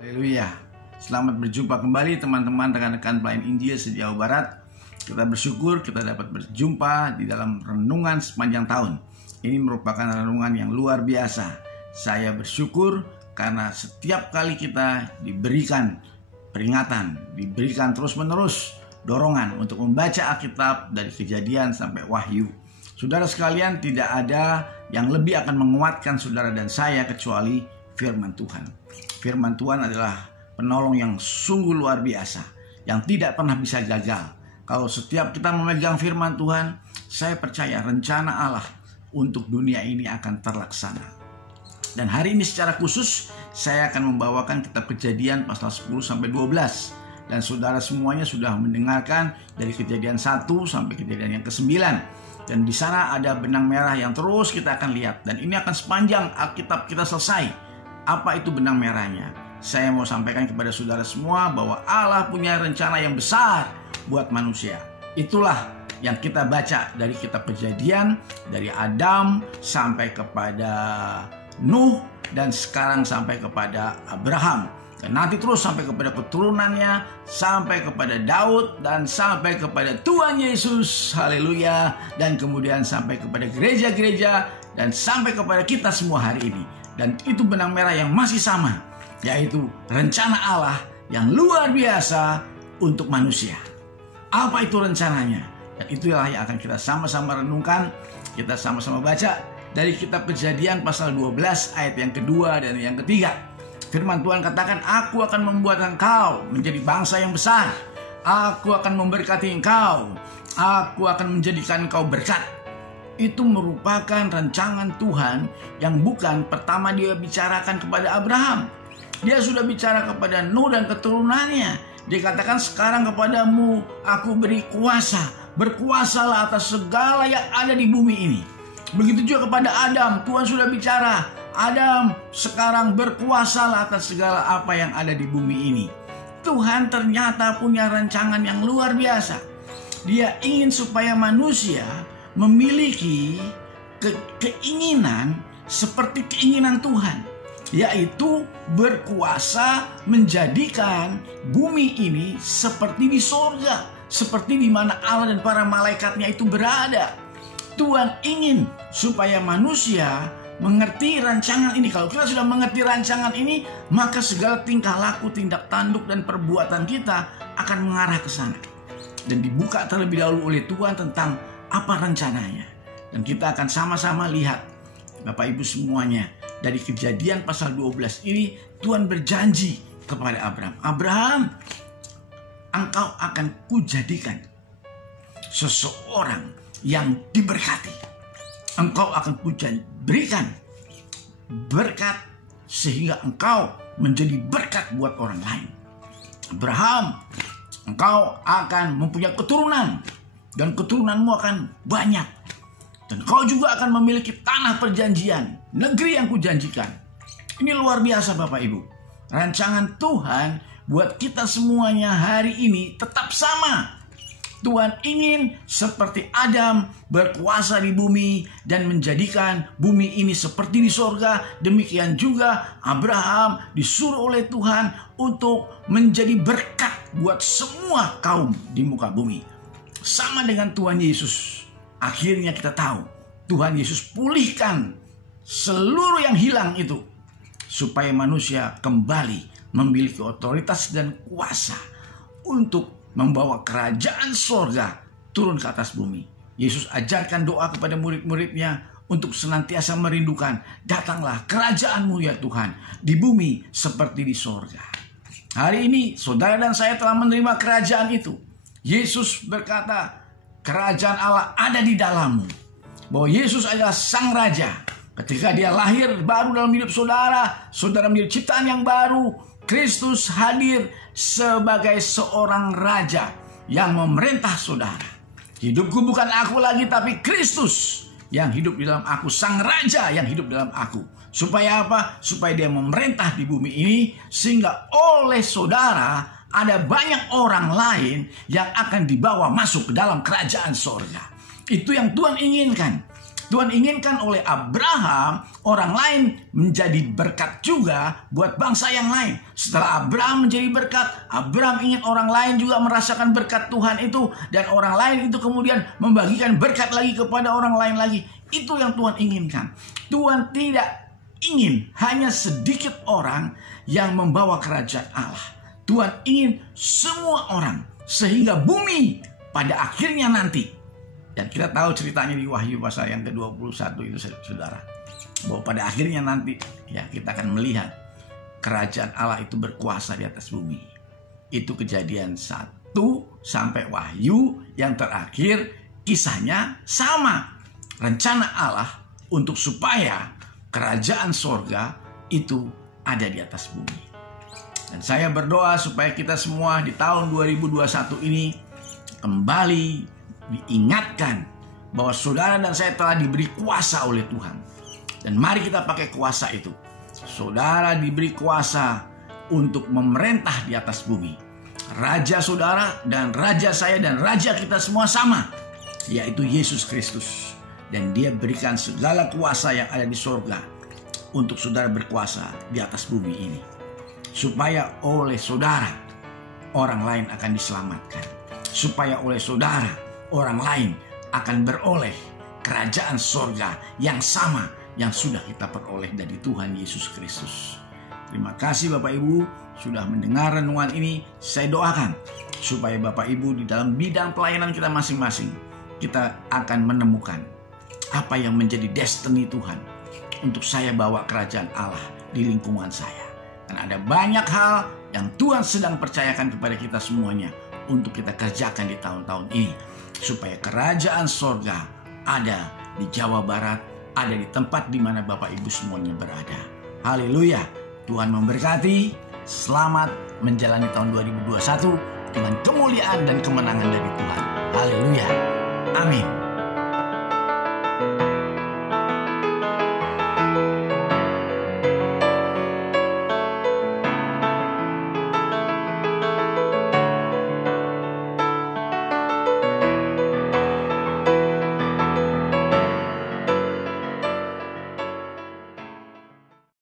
Haleluya. Selamat berjumpa kembali teman-teman rekan-rekan pelayan Injil se-Jawa Barat. Kita bersyukur kita dapat berjumpa di dalam renungan sepanjang tahun. Ini merupakan renungan yang luar biasa. Saya bersyukur karena setiap kali kita diberikan peringatan, diberikan terus-menerus dorongan untuk membaca Alkitab dari Kejadian sampai Wahyu. Saudara sekalian, tidak ada yang lebih akan menguatkan saudara dan saya kecuali firman Tuhan. Firman Tuhan adalah penolong yang sungguh luar biasa, yang tidak pernah bisa gagal. Kalau setiap kita memegang firman Tuhan, saya percaya rencana Allah untuk dunia ini akan terlaksana. Dan hari ini secara khusus saya akan membawakan kitab Kejadian pasal 10-12. Dan saudara semuanya sudah mendengarkan dari Kejadian 1 sampai Kejadian yang ke-9. Dan di sana ada benang merah yang terus kita akan lihat. Dan ini akan sepanjang Alkitab kita selesai. Apa itu benang merahnya? Saya mau sampaikan kepada saudara semua bahwa Allah punya rencana yang besar buat manusia. Itulah yang kita baca dari kitab Kejadian, dari Adam sampai kepada Nuh, dan sekarang sampai kepada Abraham. Dan nanti terus sampai kepada keturunannya, sampai kepada Daud, dan sampai kepada Tuhan Yesus. Haleluya. Dan kemudian sampai kepada gereja-gereja, dan sampai kepada kita semua hari ini. Dan itu benang merah yang masih sama, yaitu rencana Allah yang luar biasa untuk manusia. Apa itu rencananya? Dan itulah yang akan kita sama-sama renungkan, kita sama-sama baca dari kitab Kejadian pasal 12 ayat yang kedua dan yang ketiga. Firman Tuhan katakan, "Aku akan membuat engkau menjadi bangsa yang besar. Aku akan memberkati engkau. Aku akan menjadikan engkau berkat." Itu merupakan rancangan Tuhan yang bukan pertama dia bicarakan kepada Abraham. Dia sudah bicara kepada Nuh dan keturunannya. Dia katakan, "Sekarang kepadamu aku beri kuasa. Berkuasalah atas segala yang ada di bumi ini." Begitu juga kepada Adam. Tuhan sudah bicara, "Adam, sekarang berkuasalah atas segala apa yang ada di bumi ini." Tuhan ternyata punya rancangan yang luar biasa. Dia ingin supaya manusia memiliki keinginan seperti keinginan Tuhan, yaitu berkuasa menjadikan bumi ini seperti di sorga, seperti di mana Allah dan para malaikatnya itu berada. Tuhan ingin supaya manusia mengerti rancangan ini. Kalau kita sudah mengerti rancangan ini, maka segala tingkah laku, tindak tanduk, dan perbuatan kita akan mengarah ke sana. Dan dibuka terlebih dahulu oleh Tuhan tentang apa rencananya. Dan kita akan sama-sama lihat, Bapak Ibu semuanya, dari Kejadian pasal 12 ini Tuhan berjanji kepada Abraham, "Abraham, engkau akan kujadikan seseorang yang diberkati. Engkau akan berikan berkat sehingga engkau menjadi berkat buat orang lain. Abraham, engkau akan mempunyai keturunan, dan keturunanmu akan banyak. Dan kau juga akan memiliki tanah perjanjian, negeri yang kujanjikan." Ini luar biasa Bapak Ibu. Rancangan Tuhan buat kita semuanya hari ini tetap sama. Tuhan ingin seperti Adam berkuasa di bumi dan menjadikan bumi ini seperti di sorga. Demikian juga Abraham disuruh oleh Tuhan untuk menjadi berkat buat semua kaum di muka bumi. Sama dengan Tuhan Yesus. Akhirnya kita tahu Tuhan Yesus pulihkan seluruh yang hilang itu, supaya manusia kembali memiliki otoritas dan kuasa untuk membawa kerajaan sorga turun ke atas bumi. Yesus ajarkan doa kepada murid-muridnya untuk senantiasa merindukan, "Datanglah kerajaanmu ya Tuhan, di bumi seperti di sorga." Hari ini saudara dan saya telah menerima kerajaan itu. Yesus berkata, kerajaan Allah ada di dalammu. Bahwa Yesus adalah sang raja. Ketika dia lahir baru dalam hidup saudara, saudara menjadi ciptaan yang baru. Kristus hadir sebagai seorang raja yang memerintah saudara. Hidupku bukan aku lagi, tapi Kristus yang hidup di dalam aku, sang raja yang hidup dalam aku. Supaya apa? Supaya dia memerintah di bumi ini, sehingga oleh saudara ada banyak orang lain yang akan dibawa masuk ke dalam kerajaan sorga. Itu yang Tuhan inginkan. Tuhan inginkan oleh Abraham, orang lain menjadi berkat juga buat bangsa yang lain. Setelah Abraham menjadi berkat, Abraham ingin orang lain juga merasakan berkat Tuhan itu. Dan orang lain itu kemudian membagikan berkat lagi kepada orang lain lagi. Itu yang Tuhan inginkan. Tuhan tidak ingin hanya sedikit orang yang membawa kerajaan Allah. Tuhan ingin semua orang, sehingga bumi pada akhirnya nanti. Dan kita tahu ceritanya di Wahyu pasal yang ke-21 itu saudara. Bahwa pada akhirnya nanti ya kita akan melihat kerajaan Allah itu berkuasa di atas bumi. Itu Kejadian 1 sampai Wahyu yang terakhir kisahnya sama. Rencana Allah untuk supaya kerajaan sorga itu ada di atas bumi. Dan saya berdoa supaya kita semua di tahun 2021 ini kembali diingatkan bahwa saudara dan saya telah diberi kuasa oleh Tuhan. Dan mari kita pakai kuasa itu. Saudara diberi kuasa untuk memerintah di atas bumi. Raja saudara dan raja saya dan raja kita semua sama, yaitu Yesus Kristus. Dan dia berikan segala kuasa yang ada di sorga untuk saudara berkuasa di atas bumi ini. Supaya oleh saudara orang lain akan diselamatkan. Supaya oleh saudara orang lain akan beroleh kerajaan sorga yang sama yang sudah kita peroleh dari Tuhan Yesus Kristus. Terima kasih Bapak Ibu sudah mendengar renungan ini. Saya doakan supaya Bapak Ibu di dalam bidang pelayanan kita masing-masing, kita akan menemukan apa yang menjadi destiny Tuhan untuk saya bawa kerajaan Allah di lingkungan saya. Dan ada banyak hal yang Tuhan sedang percayakan kepada kita semuanya untuk kita kerjakan di tahun-tahun ini. Supaya kerajaan sorga ada di Jawa Barat, ada di tempat di mana Bapak Ibu semuanya berada. Haleluya. Tuhan memberkati. Selamat menjalani tahun 2021 dengan kemuliaan dan kemenangan dari Tuhan. Haleluya. Amin.